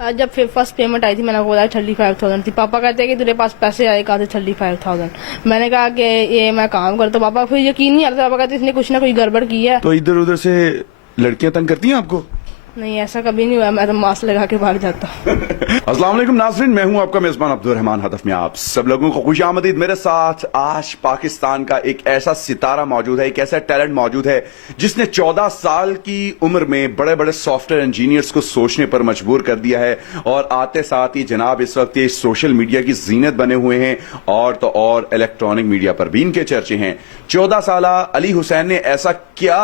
जब first payment आई थी मैंने आपको बताया 35,000 थी। पापा कहते हैं कि तेरे पास पैसे आए कहाँ से 35,000। मैंने कहा कि ये मैं काम करता हूँ। पापा फिर यकीन नहीं आता, पापा कहते इसने कुछ ना कुछ गड़बड़ की है। तो इधर उधर से लड़कियां तंग करती हैं आपको? नहीं, ऐसा कभी नहीं हुआ, मैं तो मास्क लगा के भाग जाता हूँ। अस्सलाम वालेकुम नाज़रीन, मैं हूं आपका मेजबान अब्दुल रहमान हदफ में आप सब लोगों को खुश आमदीद। मेरे साथ आज पाकिस्तान का एक ऐसा सितारा मौजूद है, एक ऐसा टैलेंट मौजूद है जिसने 14 साल की उम्र में बड़े बड़े सॉफ्टवेयर इंजीनियर्स को सोचने पर मजबूर कर दिया है। और आते साथ ही जनाब इस वक्त ये सोशल मीडिया की जीनत बने हुए हैं और तो और इलेक्ट्रॉनिक मीडिया पर भी इनके चर्चे हैं। 14 साल अली हुसैन ने ऐसा क्या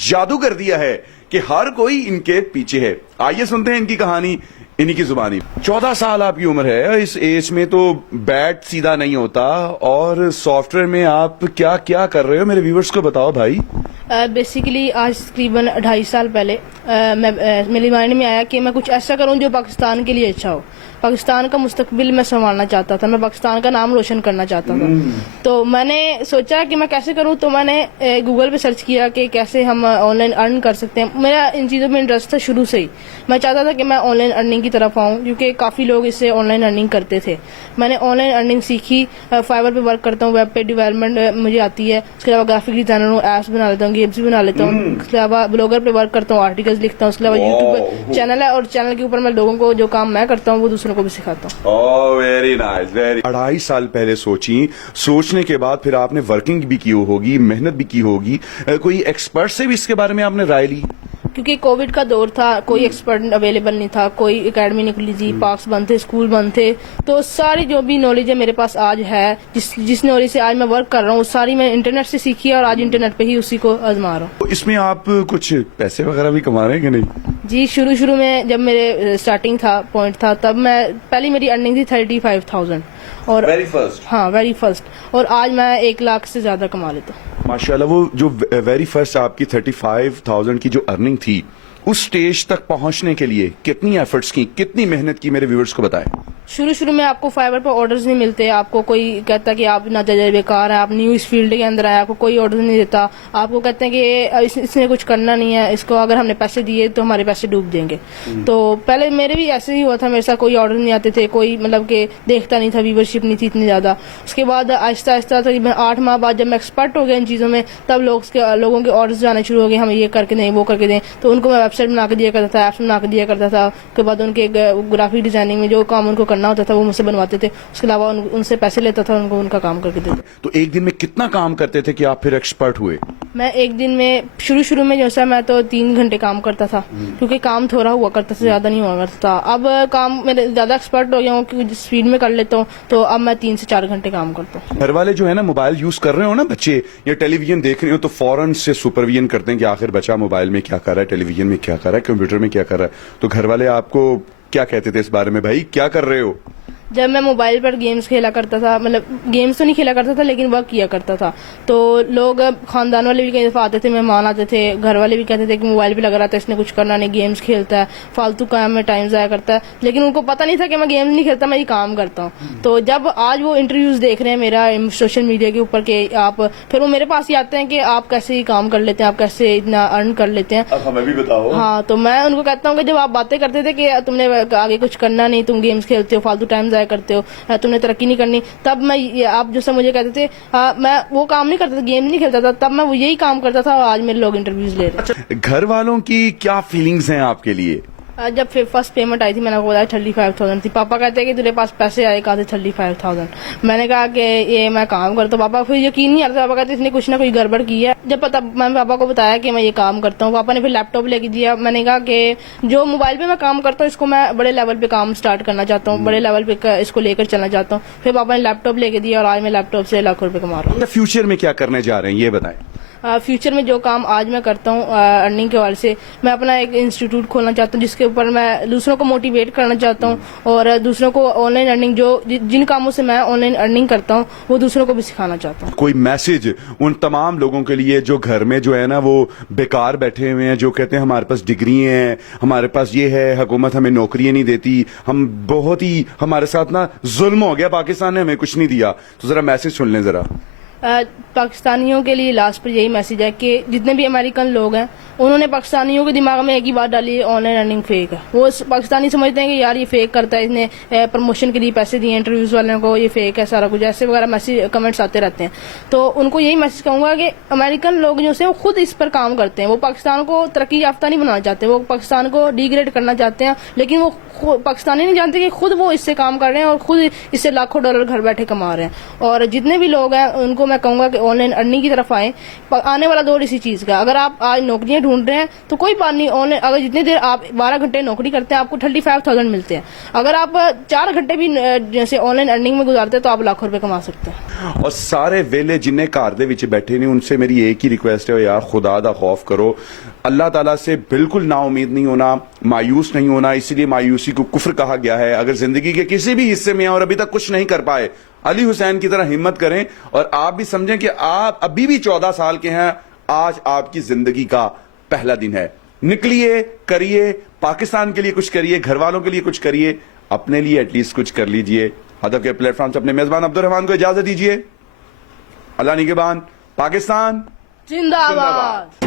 जादू कर दिया है कि हर कोई इनके पीछे है। आइए सुनते हैं इनकी कहानी इन्हीं की जुबानी। 14 साल आपकी उम्र है, इस एज में तो बैट सीधा नहीं होता, और सॉफ्टवेयर में आप क्या क्या कर रहे हो मेरे व्यूवर्स को बताओ भाई। बेसिकली आज तकरीबन 2.5 साल पहले मेरे माइंड में आया कि मैं कुछ ऐसा करूं जो पाकिस्तान के लिए अच्छा हो। पाकिस्तान का मुस्तकबिल मैं संभालना चाहता था, मैं पाकिस्तान का नाम रोशन करना चाहता था। तो मैंने सोचा कि मैं कैसे करूं, तो मैंने गूगल पे सर्च किया कि कैसे हम ऑनलाइन अर्न कर सकते हैं। मेरा इन चीज़ों में इंटरेस्ट था शुरू से ही। मैं चाहता था कि मैं ऑनलाइन अर्निंग की तरफ आऊँ, क्योंकि काफ़ी लोग इससे ऑनलाइन अर्निंग करते थे। मैंने ऑनलाइन अर्निंग सीखी, फाइवर पे वर्क करता हूँ, वेब पे डेवलपमेंट मुझे आती है। उसके अलावा ग्राफिक डिजाइनर हूँ, ऐप्स बना लेता हूँ, गेम्स भी बना लेता हूँ। उसके अलावा ब्लॉगर पे वर्क करता हूँ, आर्टिकल्स लिखता हूँ। उसके अलावा यूट्यूब पे चैनल है और चैनल के ऊपर मैं लोगों को जो काम मैं करता हूँ वो दूसरों को भी सिखाता हूँ। Oh very nice, very. 2.5 साल पहले सोचने के बाद फिर आपने वर्किंग भी की होगी, मेहनत भी की होगी। कोई एक्सपर्ट से भी इसके बारे में आपने राय ली? क्योंकि कोविड का दौर था, कोई एक्सपर्ट अवेलेबल नहीं था, कोई एकेडमी नहीं खुली थी, पार्क्स बंद थे, स्कूल बंद थे। तो सारी जो भी नॉलेज है मेरे पास आज है, जिस नॉलेज से आज मैं वर्क कर रहा हूँ, सारी मैं इंटरनेट से सीखी है और आज इंटरनेट पे ही उसी को आजमा रहा हूँ। तो इसमें आप कुछ पैसे वगैरह भी कमा रहे हैं कि नहीं? जी, शुरू में जब मेरे स्टार्टिंग था, पॉइंट था, तब मैं पहली मेरी अर्निंग थी 35,000 और वेरी फर्स्ट। हाँ, वेरी फर्स्ट। और आज मैं 1 लाख से ज्यादा कमा लेता हूँ माशाल्लाह। वो जो वेरी फर्स्ट आपकी 35,000 की जो अर्निंग थी, उस स्टेज तक पहुंचने के लिए कितनी एफर्ट्स की, कितनी मेहनत की, मेरे व्यूअर्स को बताएं। शुरू में आपको फाइवर पर ऑर्डर्स नहीं मिलते। आपको कोई कहता कि आप ना बेकार है, आप न्यू इस फील्ड के अंदर आए, आपको कोई ऑर्डर नहीं देता। आपको कहते हैं कि इसने कुछ करना नहीं है, इसको अगर हमने पैसे दिए तो हमारे पैसे डूब जाएंगे। तो पहले मेरे भी ऐसे ही हुआ था, मेरे साथ कोई ऑर्डर नहीं आते थे, कोई मतलब कि देखता नहीं था, व्यूवरशिप नहीं थी इतनी ज्यादा। उसके बाद आहिस्ता आहिस्ता तकरीबन 8 माह बाद जब मैं एक्सपर्ट हो गया इन चीजों में, तब लोगों के ऑर्डर्स जाने शुरू हो गए, हमें ये करके दें, वो करके दें। तो उनको मैं वेबसाइट बना के दिया करता था, एप्स बना के दिया करता था। उसके बाद उनके ग्राफिक डिजाइनिंग में जो काम उनको करना होता था वो मुझसे बनवाते थे। उसके अलावा उनसे पैसे लेता था, उनको उनका काम करके देता। तो एक दिन में कितना काम करते थे कि आप फिर एक्सपर्ट हुए? मैं एक दिन में शुरू में जैसा मैं तो 3 घंटे काम करता था, क्योंकि काम थोड़ा हुआ करता था, ज्यादा नहीं हुआ करता था। अब काम मेरे ज्यादा एक्सपर्ट हो गया हूँ, क्योंकि स्पीड में कर लेता हूँ, तो अब मैं 3 से 4 घंटे काम करता हूँ। घर वाले जो है ना, मोबाइल यूज कर रहे हो ना बच्चे, या टेलीविजन देख रहे हो, तो फौरन से सुपरविजन करते हैं कि आखिर बच्चा मोबाइल में क्या कर रहा है, टेलीविजन में क्या कर रहा है, कंप्यूटर में क्या कर रहा है। तो घर वाले आपको क्या कहते थे इस बारे में, भाई क्या कर रहे हो? जब मैं मोबाइल पर गेम्स खेला करता था, मतलब गेम्स तो नहीं खेला करता था लेकिन वर्क किया करता था, तो लोग खानदान वाले भी कई दफा आते थे, मेहमान आते थे, घर वाले भी कहते थे कि मोबाइल पे लगा रहा था, इसने कुछ करना नहीं, गेम्स खेलता है, फालतू काम में टाइम जाया करता है। लेकिन उनको पता नहीं था कि मैं गेम्स नहीं खेलता, मैं ये काम करता हूँ। तो जब आज वो इंटरव्यूज देख रहे हैं मेरा सोशल मीडिया के ऊपर के आप, फिर वो मेरे पास ही आते हैं कि आप कैसे ये काम कर लेते हैं, आप कैसे इतना अर्न कर लेते हैं, अब हमें भी बताओ। हाँ, तो मैं उनको कहता हूँ कि जब आप बातें करते थे कि तुमने आगे कुछ करना नहीं, तुम गेम्स खेलते हो, फालतू टाइम जाया करते हो, तुमने तरक्की नहीं करनी, तब मैं आप जो सब मुझे कहते थे, मैं वो काम नहीं करता था, गेम नहीं खेलता था, तब मैं वो यही काम करता था और आज मेरे लोग इंटरव्यूज ले रहे हैं। अच्छा, घर वालों की क्या फीलिंग्स हैं आपके लिए? जब फर्स्ट पेमेंट आई थी मैंने आपको बताया 35,000 थी। पापा कहते हैं कि तेरे पास पैसे आए कहाँ से 35,000। मैंने कहा कि ये मैं काम करता हूँ। पापा फिर यकीन नहीं आता, पापा कहते इसने कुछ ना कुछ गड़बड़ की है। जब मैंने पापा को बताया कि मैं ये काम करता हूँ, पापा ने फिर लैपटॉप लेके दिया। मैंने कहा कि जो मोबाइल पे मैं काम करता हूँ इसको मैं बड़े लेवल पे काम स्टार्ट करना चाहता हूँ, बड़े लेवल पे इसको लेकर चलना चाहता हूँ। फिर पापा ने लैपटॉप लेके दिया और आज मैं लैपटॉप से लाखों रुपए कमा रहा हूँ। फ्यूचर में क्या करने जा रहे हैं ये बताएं। फ्यूचर में जो काम आज मैं करता हूँ अर्निंग के हवाले से, मैं अपना एक इंस्टीट्यूट खोलना चाहता हूँ जिसके ऊपर मैं दूसरों को मोटिवेट करना चाहता हूँ और दूसरों को ऑनलाइन अर्निंग जिन कामों से मैं ऑनलाइन अर्निंग करता हूँ वो दूसरों को भी सिखाना चाहता हूँ। कोई मैसेज उन तमाम लोगों के लिए जो घर में जो है ना वो बेकार बैठे हुए हैं, जो कहते हैं हमारे पास डिग्री हैं, हमारे पास ये है, हुकूमत हमें नौकरियां नहीं देती, हम बहुत ही हमारे साथ ना जुल्म हो गया, पाकिस्तान ने हमें कुछ नहीं दिया, तो जरा मैसेज सुन लें जरा। پاکستانیوں کے لیے لاسٹ پر یہی میسج ہے کہ جتنے بھی امریکن لوگ ہیں انہوں نے پاکستانیوں کے دماغ میں ایک ہی بات ڈالی ہے آن لائن ارننگ فیک ہے. وہ پاکستانی سمجھتے ہیں کہ یار یہ فیک کرتا ہے, اس نے پروموشن کے لیے پیسے دیے انٹرویوز والوں کو, یہ فیک ہے سارا کچھ, ایسے وغیرہ میسج کمنٹس آتے رہتے ہیں. تو ان کو یہی میسج کہوں گا کہ امریکن لوگ جو سے وہ خود اس پر کام کرتے ہیں, وہ پاکستان کو ترقی یافتہ نہیں بنانا چاہتے, وہ پاکستان کو ڈی گریڈ کرنا چاہتے ہیں, لیکن وہ پاکستانی نہیں جانتے کہ خود وہ اس سے کام کر رہے ہیں اور خود اس سے لاکھوں ڈالر گھر بیٹھے کما رہے ہیں. اور جتنے بھی لوگ ہیں ان کو میں کہوں گا کہ آن لائن ارننگ کی طرف آئیں. آنے والا دور اسی چیز کا. اگر آپ آج نوکریاں ڈھونڈ رہے ہیں تو کوئی بات نہیں, آن لائن اگر جتنی دیر آپ 12 گھنٹے نوکری کرتے ہیں آپ کو 35,000 ملتے ہیں. اگر آپ 4 گھنٹے بھی جیسے آن لائن ارننگ میں گزارتے ہیں تو آپ لاکھوں روپے کما سکتے ہیں. اور سارے ویلے جنہیں گھر دے وچ بیٹھے نے ان سے میری ایک ہی ریکویسٹ ہے, یار خدا دا خوف کرو, اللہ تعالیٰ سے بالکل نا امید نہیں ہونا, مایوس نہیں ہونا. اسی لیے مایوسی کو کفر کہا گیا ہے. اگر زندگی کے کسی بھی حصے میں ہیں اور ابھی تک کچھ نہیں کر پائے, علی حسین کی طرح ہمت کریں اور آپ بھی سمجھیں کہ آپ ابھی بھی 14 سال کے ہیں. آج آپ کی زندگی کا پہلا دن ہے. نکلیے, کریے, پاکستان کے لیے کچھ کریے, گھر والوں کے لیے کچھ کریے, اپنے لیے ایٹ لیسٹ کچھ کر لیجئے. ہدف کے پلیٹ فارم سے اپنے میزبان عبد الرحمان کو اجازت دیجیے. اللہ نگہبان. پاکستان زندہ باد.